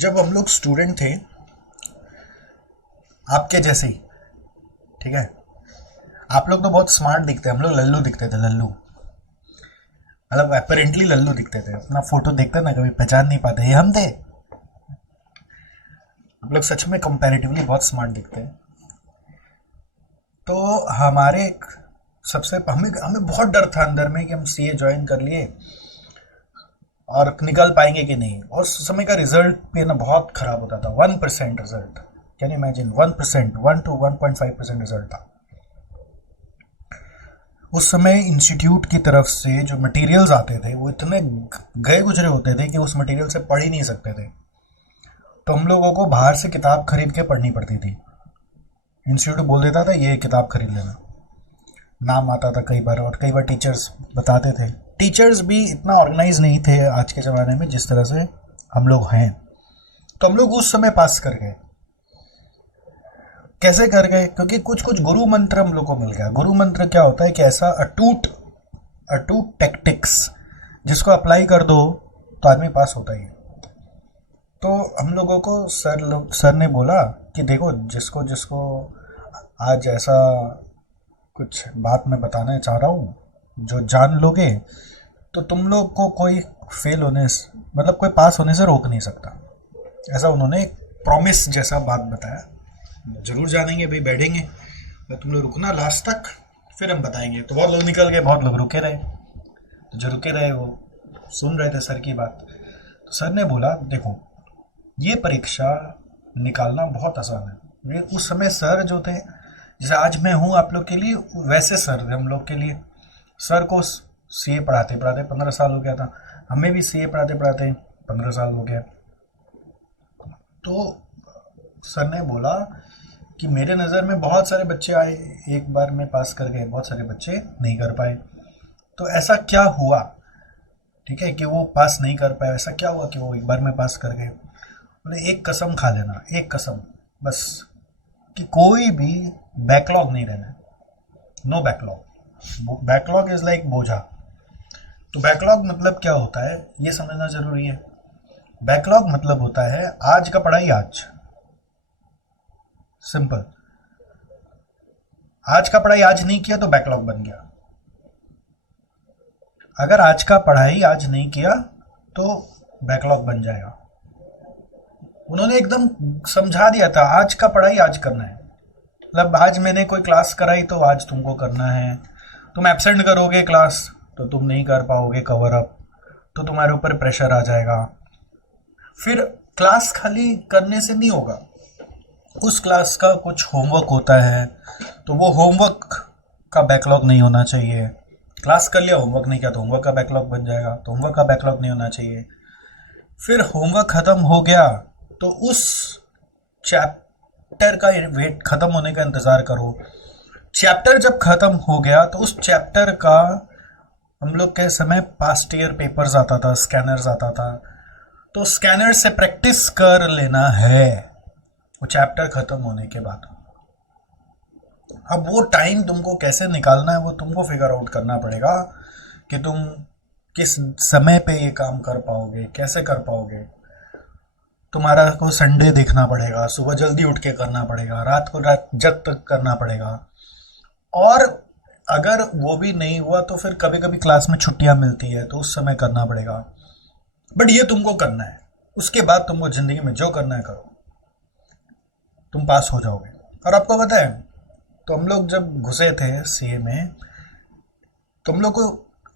जब हम लोग स्टूडेंट थे, आपके जैसे ही, ठीक है। आप लोग तो बहुत स्मार्ट दिखते हैं, हम लोग लल्लू दिखते थे, लल्लू। मतलब अपेरेंटली लल्लू दिखते थे। अपना फोटो देखते ना, कभी पहचान नहीं पाते ये हम थे। हम लोग सच में कंपैरेटिवली बहुत स्मार्ट दिखते हैं। तो हमारे एक सबसे हमें हमें बहुत डर था अंदर में कि हम सीए ज्वाइन कर लिए और निकल पाएंगे कि नहीं। और उस समय का रिजल्ट भी ना बहुत खराब होता था, 1% result. Can imagine, 1%, 1 to 1.5% result था। उस समय इंस्टीट्यूट की तरफ से जो मटेरियल्स आते थे वो इतने गए गुजरे होते थे कि उस मटेरियल से पढ़ ही नहीं सकते थे। तो हम लोगों को बाहर से किताब खरीद के पढ़नी पड़ती थी। इंस्टीट्यूट बोल देता था ये किताब खरीद लेना, नाम आता था कई बार, और कई बार टीचर्स बताते थे। टीचर्स भी इतना ऑर्गेनाइज नहीं थे आज के ज़माने में जिस तरह से हम लोग हैं। तो हम लोग उस समय पास कर गए। कैसे कर गए? क्योंकि कुछ कुछ गुरु मंत्र हम लोग को मिल गया। गुरु मंत्र क्या होता है कि ऐसा अटूट अटूट टैक्टिक्स जिसको अप्लाई कर दो तो आदमी पास होता ही है। तो हम लोगों को सर ने बोला कि देखो, जिसको जिसको आज ऐसा कुछ बात मैं बताना चाह रहा हूँ, जो जान लोगे तो तुम लोग को कोई फेल होने मतलब कोई पास होने से रोक नहीं सकता। ऐसा उन्होंने एक प्रॉमिस जैसा बात बताया। जरूर जानेंगे भाई, बैठेंगे तो तुम लोग रुकना लास्ट तक, फिर हम बताएंगे। तो बहुत लोग निकल गए, बहुत लोग रुके रहे। तो जो रुके रहे वो सुन रहे थे सर की बात। तो सर ने बोला देखो, ये परीक्षा निकालना बहुत आसान है। ये उस समय सर जो थे, जैसे आज मैं हूँ आप लोग के लिए, वैसे सर थे हम लोग के लिए। सर को सीए पढ़ाते पढ़ाते 15 साल हो गया था। हमें भी सीए पढ़ाते पढ़ाते 15 साल हो गया। तो सर ने बोला कि मेरे नज़र में बहुत सारे बच्चे आए, एक बार में पास कर गए, बहुत सारे बच्चे नहीं कर पाए। तो ऐसा क्या हुआ, ठीक है, कि वो पास नहीं कर पाए? ऐसा क्या हुआ कि वो एक बार में पास कर गए? बोले एक कसम खा लेना, एक कसम बस, कि कोई भी बैकलॉग नहीं रहना। No backlog. Backlog is like बोझा। तो बैकलॉग मतलब क्या होता है ये समझना जरूरी है। बैकलॉग मतलब होता है आज का पढ़ाई आज, सिंपल। आज का पढ़ाई आज नहीं किया तो बैकलॉग बन गया। अगर आज का पढ़ाई आज नहीं किया तो बैकलॉग बन जाएगा। उन्होंने एकदम समझा दिया था, आज का पढ़ाई आज करना है। मतलब आज मैंने कोई क्लास कराई तो आज तुमको करना है। तुम एब्सेंट करोगे क्लास तो तुम नहीं कर पाओगे कवर अप, तो तुम्हारे ऊपर प्रेशर आ जाएगा। फिर क्लास खाली करने से नहीं होगा, उस क्लास का कुछ होमवर्क होता है, तो वो होमवर्क का बैकलॉग नहीं होना चाहिए। क्लास कर लिया, होमवर्क नहीं किया तो होमवर्क का बैकलॉग बन जाएगा, तो होमवर्क का बैकलॉग नहीं होना चाहिए। फिर होमवर्क खत्म हो गया तो उस चैप्टर का वेट खत्म होने का इंतजार करो। चैप्टर जब खत्म हो गया तो उस चैप्टर का, हम लोग के समय पास्ट ईयर पेपर्स आता था, स्कैनर्स आता था, तो स्कैनर से प्रैक्टिस कर लेना है वो चैप्टर खत्म होने के बाद। अब वो टाइम तुमको कैसे निकालना है वो तुमको फिगर आउट करना पड़ेगा कि तुम किस समय पे ये काम कर पाओगे, कैसे कर पाओगे। तुम्हारा को संडे देखना पड़ेगा, सुबह जल्दी उठ के करना पड़ेगा, रात को रात जग तक करना पड़ेगा। और अगर वो भी नहीं हुआ तो फिर कभी कभी क्लास में छुट्टियां मिलती है तो उस समय करना पड़ेगा। बट ये तुमको करना है। उसके बाद तुमको जिंदगी में जो करना है करो, तुम पास हो जाओगे। और आपको पता है, तो हम लोग जब घुसे थे सीए में तो हम लोग को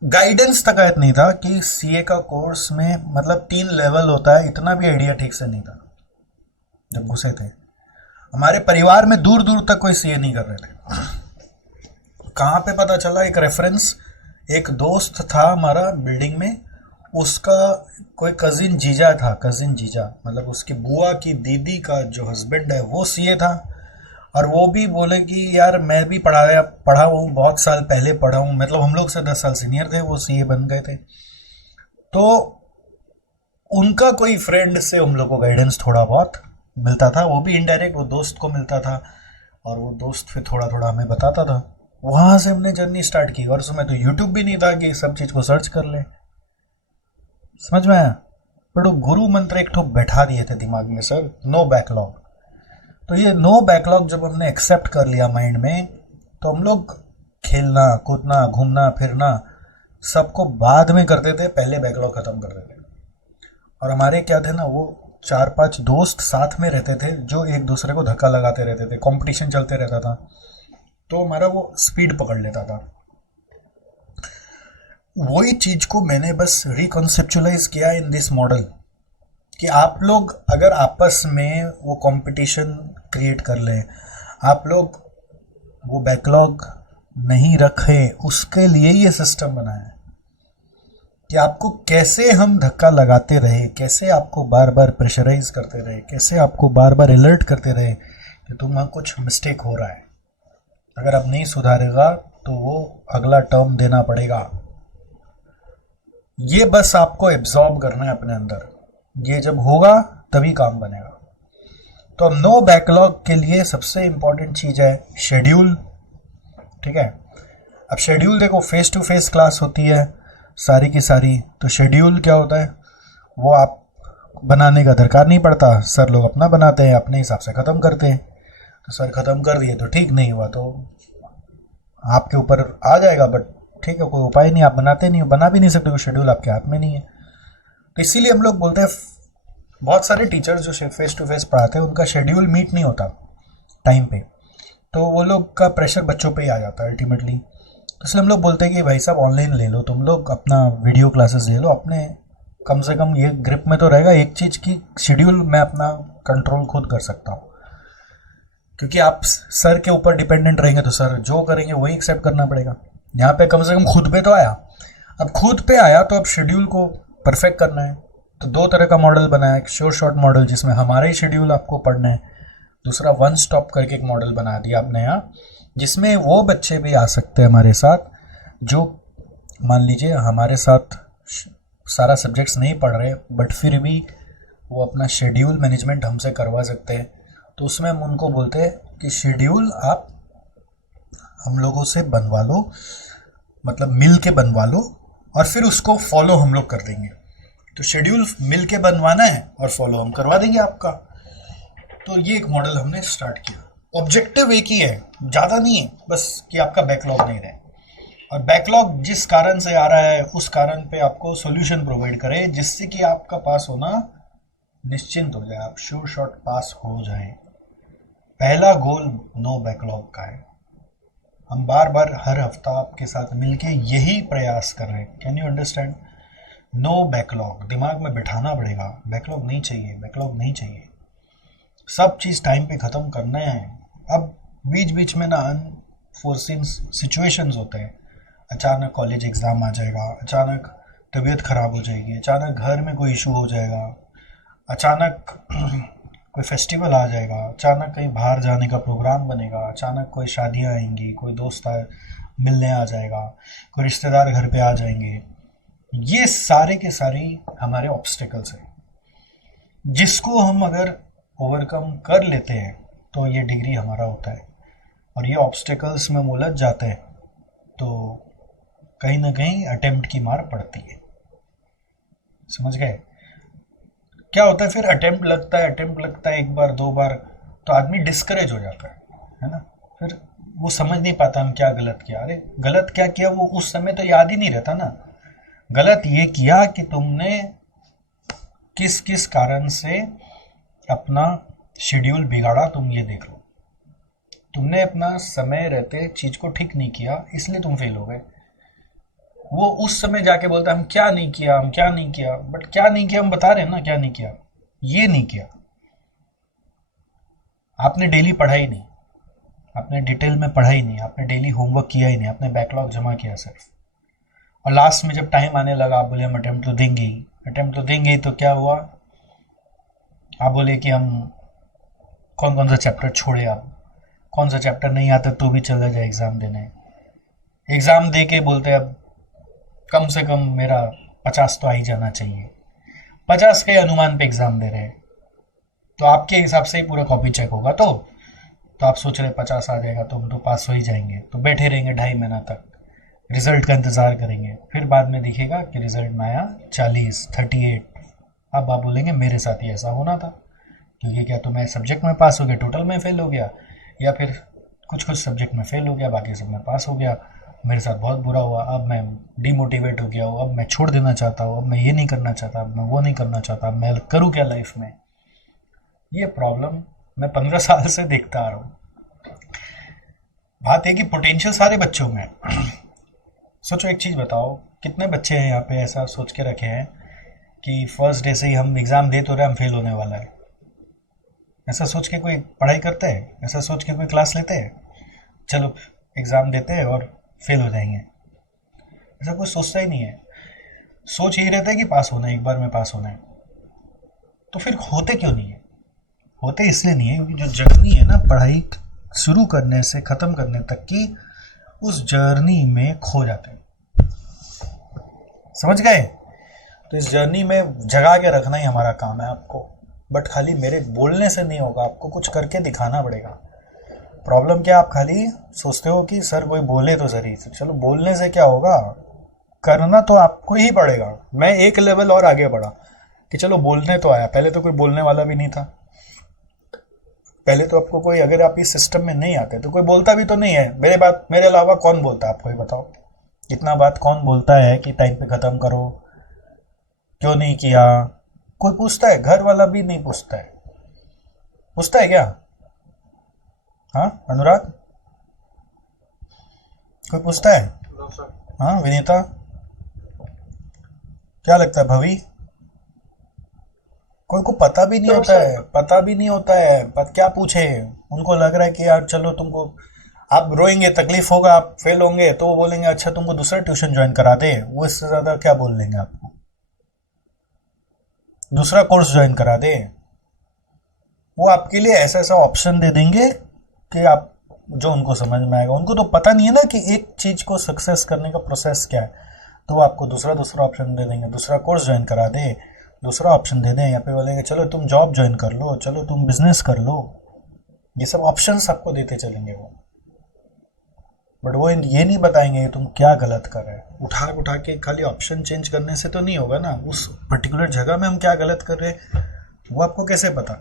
गाइडेंस तक आयत नहीं था कि सीए का कोर्स में मतलब 3 लेवल होता है, इतना भी आइडिया ठीक से नहीं था जब घुसे थे। हमारे परिवार में दूर दूर तक कोई सीए नहीं कर रहे थे। कहाँ पे पता चला? एक रेफरेंस, एक दोस्त था हमारा बिल्डिंग में, उसका कोई कजिन जीजा था, कजिन जीजा मतलब उसकी बुआ की दीदी का जो हस्बैंड है वो सीए था। और वो भी बोले कि यार मैं भी पढ़ा हूँ, बहुत साल पहले पढ़ा हूँ, मतलब हम लोग से 10 साल सीनियर थे, वो सीए बन गए थे। तो उनका कोई फ्रेंड से हम लोग को गाइडेंस थोड़ा बहुत मिलता था, वो भी इनडायरेक्ट, वो दोस्त को मिलता था, और वो दोस्त फिर थोड़ा थोड़ा हमें बताता था। वहाँ से हमने जर्नी स्टार्ट की। और उस समय तो यूट्यूब भी नहीं था कि सब चीज़ को सर्च कर ले। समझ में आया? बट वो गुरु मंत्र एक ठो बैठा दिए थे दिमाग में सर, नो बैकलॉग। तो ये नो बैकलॉग जब हमने एक्सेप्ट कर लिया माइंड में, तो हम लोग खेलना कूदना घूमना फिरना सबको बाद में करते थे, पहले बैकलॉग खत्म करते थे। और हमारे क्या थे ना, वो 4-5 दोस्त साथ में रहते थे जो एक दूसरे को धक्का लगाते रहते थे, कंपटीशन चलते रहता था, तो हमारा वो स्पीड पकड़ लेता था। वही चीज को मैंने बस रिकॉन्सेप्चुलाइज किया इन दिस मॉडल, कि आप लोग अगर आपस में वो कंपटीशन क्रिएट कर लें, आप लोग वो बैकलॉग नहीं रखें, उसके लिए ये सिस्टम बना है कि आपको कैसे हम धक्का लगाते रहे, कैसे आपको बार बार प्रेशराइज करते रहे, कैसे आपको बार बार अलर्ट करते रहे कि तुम्हारा कुछ मिस्टेक हो रहा है, अगर आप नहीं सुधारेगा तो वो अगला टर्म देना पड़ेगा। ये बस आपको एब्जॉर्ब करना है अपने अंदर, ये जब होगा तभी काम बनेगा। तो नो बैकलॉग के लिए सबसे इंपॉर्टेंट चीज है शेड्यूल, ठीक है। अब शेड्यूल देखो, फेस टू फेस क्लास होती है सारी की सारी, तो शेड्यूल क्या होता है, वो आप बनाने का दरकार नहीं पड़ता, सर लोग अपना बनाते हैं, अपने हिसाब से ख़त्म करते हैं। तो सर ख़त्म कर दिए तो ठीक, नहीं हुआ तो आपके ऊपर आ जाएगा, बट ठीक है, कोई उपाय नहीं, आप बनाते नहीं हो, बना भी नहीं सकते, कोई शेड्यूल आपके हाथ में नहीं है। तो इसीलिए हम लोग बोलते हैं, बहुत सारे टीचर्स जो फेस टू फेस पढ़ाते हैं उनका शेड्यूल मीट नहीं होता टाइम पे, तो वो लोग का प्रेशर बच्चों पे ही आ जाता है अल्टीमेटली। तो इसलिए हम लोग बोलते हैं कि भाई साहब ऑनलाइन ले लो, तुम लोग अपना वीडियो क्लासेस ले लो, अपने कम से कम ये ग्रिप में तो रहेगा एक चीज़ की, शेड्यूल मैं अपना कंट्रोल खुद कर सकता हूँ। क्योंकि आप सर के ऊपर डिपेंडेंट रहेंगे तो सर जो करेंगे वही एक्सेप्ट करना पड़ेगा। यहाँ पे कम से कम खुद पे तो आया, अब खुद पे आया तो अब शेड्यूल को परफेक्ट करना है। तो 2 तरह का मॉडल बनाया, एक श्योर शॉर्ट मॉडल जिसमें हमारा ही शेड्यूल आपको पढ़ना है, दूसरा वन स्टॉप करके एक मॉडल बना दिया आपने यहाँ, जिसमें वो बच्चे भी आ सकते हैं हमारे साथ जो मान लीजिए हमारे साथ सारा सब्जेक्ट्स नहीं पढ़ रहे बट फिर भी वो अपना शेड्यूल मैनेजमेंट हमसे करवा सकते हैं। तो उसमें हम उनको बोलते हैं कि शेड्यूल आप हम लोगों से बनवा लो, मतलब मिल के बनवा लो, और फिर उसको फॉलो हम लोग कर देंगे। तो शेड्यूल मिल के बनवाना है और फॉलो हम करवा देंगे आपका। तो ये एक मॉडल हमने स्टार्ट किया। ऑब्जेक्टिव एक ही है, ज़्यादा नहीं है, बस कि आपका बैकलॉग नहीं रहे, और बैकलॉग जिस कारण से आ रहा है उस कारण पे आपको सॉल्यूशन प्रोवाइड करे, जिससे कि आपका पास होना निश्चिंत हो जाए, आप श्योर शॉट पास हो जाए। पहला गोल नो बैकलॉग का है। हम बार बार हर हफ्ता आपके साथ मिलके यही प्रयास कर रहे हैं। Can you understand? No backlog दिमाग में बिठाना पड़ेगा, बैकलॉग नहीं चाहिए, बैकलॉग नहीं चाहिए, सब चीज़ टाइम पे ख़त्म करना है। अब बीच बीच में ना अनफोर्सिन सिचुएशंस होते हैं, अचानक कॉलेज एग्ज़ाम आ जाएगा, अचानक तबीयत ख़राब हो जाएगी, अचानक घर में कोई इशू हो जाएगा, अचानक कोई फेस्टिवल आ जाएगा, अचानक कहीं बाहर जाने का प्रोग्राम बनेगा, अचानक कोई शादियाँ आएंगी, कोई दोस्त मिलने आ जाएगा, कोई रिश्तेदार घर पे आ जाएंगे। ये सारे के सारे हमारे ऑब्स्टिकल्स हैं, जिसको हम अगर ओवरकम कर लेते हैं तो ये डिग्री हमारा होता है। और ये ऑब्स्टिकल्स में उलझ जाते हैं तो कहीं ना कहीं अटेम्प्ट की मार पड़ती है। समझ गए? क्या होता है फिर? अटेम्प्ट लगता है 1 बार 2 बार, तो आदमी डिस्करेज हो जाता है ना। फिर वो समझ नहीं पाता हम क्या गलत किया। अरे गलत क्या किया वो उस समय तो याद ही नहीं रहता ना। गलत ये किया कि तुमने किस किस कारण से अपना शेड्यूल बिगाड़ा, तुम ये देख लो। तुमने अपना समय रहते चीज को ठीक नहीं किया, इसलिए तुम फेल हो गए। वो उस समय जाके बोलता है हम क्या नहीं किया, हम क्या नहीं किया, बट क्या नहीं किया हम बता रहे हैं ना, क्या नहीं किया। ये नहीं किया, आपने डेली पढ़ा ही नहीं, आपने डिटेल में पढ़ा ही नहीं, आपने डेली होमवर्क किया ही नहीं, आपने बैकलॉग जमा किया सिर्फ। और लास्ट में जब टाइम आने लगा आप बोले हम अटेम्प्ट तो देंगे ही, अटेम्प्ट तो देंगे ही, तो क्या हुआ? आप बोले कि हम कौन कौन सा चैप्टर छोड़े, आप कौन सा चैप्टर नहीं आता तो भी चला जाए एग्ज़ाम देने। एग्ज़ाम दे के बोलते अब कम से कम मेरा 50 तो आ ही जाना चाहिए। 50 के अनुमान पे एग्ज़ाम दे रहे हैं, तो आपके हिसाब से ही पूरा कॉपी चेक होगा। तो आप सोच रहे 50 आ जाएगा तो हम तो पास हो ही जाएंगे, तो बैठे रहेंगे 2.5 महीना तक, रिजल्ट का इंतज़ार करेंगे। फिर बाद में दिखेगा कि रिजल्ट में आया 40, 38, अब आप बोलेंगे मेरे साथ ही ऐसा होना था, क्योंकि क्या तो मैं सब्जेक्ट में पास हो गया, टोटल में फेल हो गया, या फिर कुछ कुछ सब्जेक्ट में फेल हो गया, बाकी सब में पास हो गया। मेरे साथ बहुत बुरा हुआ, अब मैं डिमोटिवेट हो गया हूँ, अब मैं छोड़ देना चाहता हूँ, अब मैं ये नहीं करना चाहता, अब मैं वो नहीं करना चाहता, अब मैं करूँ क्या लाइफ में। ये प्रॉब्लम मैं 15 साल से देखता आ रहा हूँ। बात है कि पोटेंशियल सारे बच्चों में है। सोचो एक चीज़ बताओ, कितने बच्चे हैं यहाँ पे ऐसा सोच के रखे हैं कि फर्स्ट डे से ही हम एग्ज़ाम दे तो रहे, हम फेल होने वाला है। ऐसा सोच के कोई पढ़ाई करता है? ऐसा सोच के कोई क्लास लेते हैं? चलो एग्ज़ाम देते हैं और फेल हो जाएंगे, ऐसा कोई सोचता ही नहीं है। सोच यही रहता है कि पास होना है, एक बार में पास होना है। तो फिर होते क्यों नहीं है? होते इसलिए नहीं है क्योंकि जो जर्नी है ना पढ़ाई शुरू करने से ख़त्म करने तक की, उस जर्नी में खो जाते हैं। समझ गए? तो इस जर्नी में जगा के रखना ही हमारा काम है आपको। बट खाली मेरे बोलने से नहीं होगा, आपको कुछ करके दिखाना पड़ेगा। प्रॉब्लम क्या, आप खाली सोचते हो कि सर कोई बोले तो सही। चलो बोलने से क्या होगा, करना तो आपको ही पड़ेगा। मैं एक लेवल और आगे बढ़ा कि चलो बोलने तो आया, पहले तो कोई बोलने वाला भी नहीं था। पहले तो आपको कोई, अगर आप इस सिस्टम में नहीं आते तो कोई बोलता भी तो नहीं है। मेरे अलावा कौन बोलता है आपको, ये बताओ। इतना बात कौन बोलता है कि टाइम पे ख़त्म करो, क्यों नहीं किया? कोई पूछता है? घर वाला भी नहीं पूछता है। पूछता है क्या? हाँ अनुराग, कोई पूछता है? हाँ विनीता, क्या लगता है भवी? कोई को पता भी नहीं होता है, पता भी नहीं होता है, क्या पूछे। उनको लग रहा है कि यार चलो तुमको, आप रोएंगे, तकलीफ होगा, आप फेल होंगे, तो वो बोलेंगे अच्छा तुमको दूसरा ट्यूशन ज्वाइन करा दे। वो इससे ज़्यादा क्या बोल लेंगे आपको? दूसरा कोर्स ज्वाइन करा दे। वो आपके लिए ऐसा ऐसा ऑप्शन दे देंगे कि आप, जो उनको समझ में आएगा। उनको तो पता नहीं है ना कि एक चीज़ को सक्सेस करने का प्रोसेस क्या है। तो वो आपको दूसरा दूसरा ऑप्शन दे देंगे, दूसरा कोर्स ज्वाइन करा दे, दूसरा ऑप्शन दे दें, या फिर बोलेंगे चलो तुम जॉब ज्वाइन कर लो, चलो तुम बिजनेस कर लो। ये सब ऑप्शंस आपको देते चलेंगे वो। बट वो ये नहीं बताएंगे तुम क्या गलत कर रहे हो। उठा उठा के खाली ऑप्शन चेंज करने से तो नहीं होगा ना। उस पर्टिकुलर जगह में हम क्या गलत कर रहे हैं वो आपको कैसे पता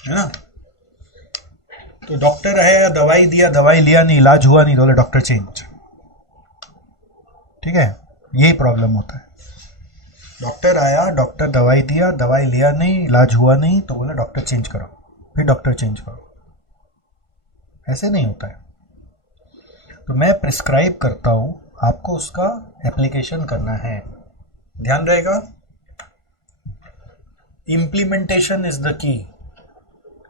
है ना। तो डॉक्टर आया, दवाई दिया, दवाई लिया नहीं, इलाज हुआ नहीं, तो बोले डॉक्टर चेंज। ठीक है, यही प्रॉब्लम होता है। डॉक्टर आया, डॉक्टर दवाई दिया, दवाई लिया नहीं, इलाज हुआ नहीं, तो बोले डॉक्टर चेंज करो, फिर डॉक्टर चेंज करो। ऐसे नहीं होता है। तो मैं प्रिस्क्राइब करता हूं, आपको उसका एप्लीकेशन करना है। ध्यान रहेगा, इम्प्लीमेंटेशन इज द की।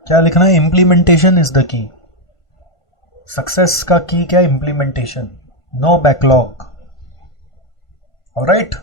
क्या लिखना है? Implementation is the key. Success का की क्या? इम्प्लीमेंटेशन। No backlog. ऑलराइट।